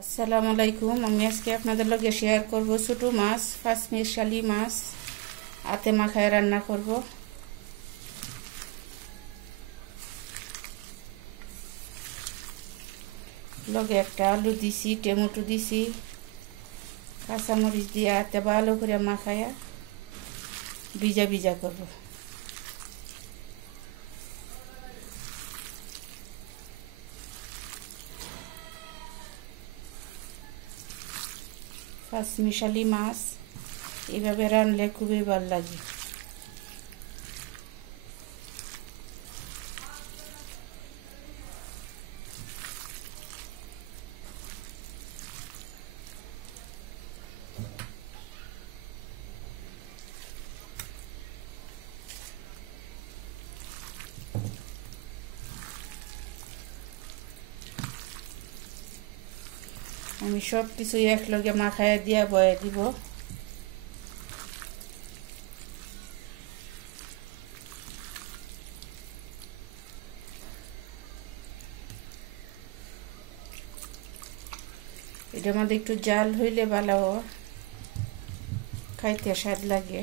আসসালামু আলাইকুম। আমি আজকে আপনাদের লগে শেয়ার করব ছোট মাছ, পাঁচমিশালি মাছ আতে মাখায় রান্না করব। লগে একটা আলু দিছি, টমেটো দিছি, কাঁচামরিচ দিয়ে আতে ভালো করে মাখায়া ভিজা ভিজা করব। পাঁচমিশালি মাছ এইভাবে রান্নলে খুবই ভালো লাগে। আমি সব কিছু একলগে মাখায় দিয়া বয়ে দিব। এটার মধ্যে একটু জাল হইলে ভালো, খাইতে স্বাদ লাগে।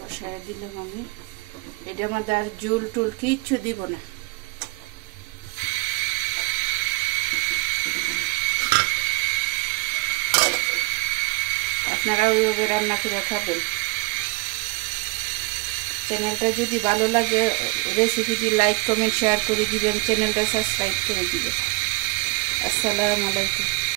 বসায় দিলাম আমি। এটার মধ্যে আর জুল টুল কিচ্ছু দিব না। আপনারা ওইভাবে রান্না করে খাবেন। চ্যানেলটা যদি ভালো লাগে রেসিপিটি লাইক কমেন্ট শেয়ার করে দিবেন, চ্যানেলটা সাবস্ক্রাইব করে দিবেন। আসসালামু আলাইকুম।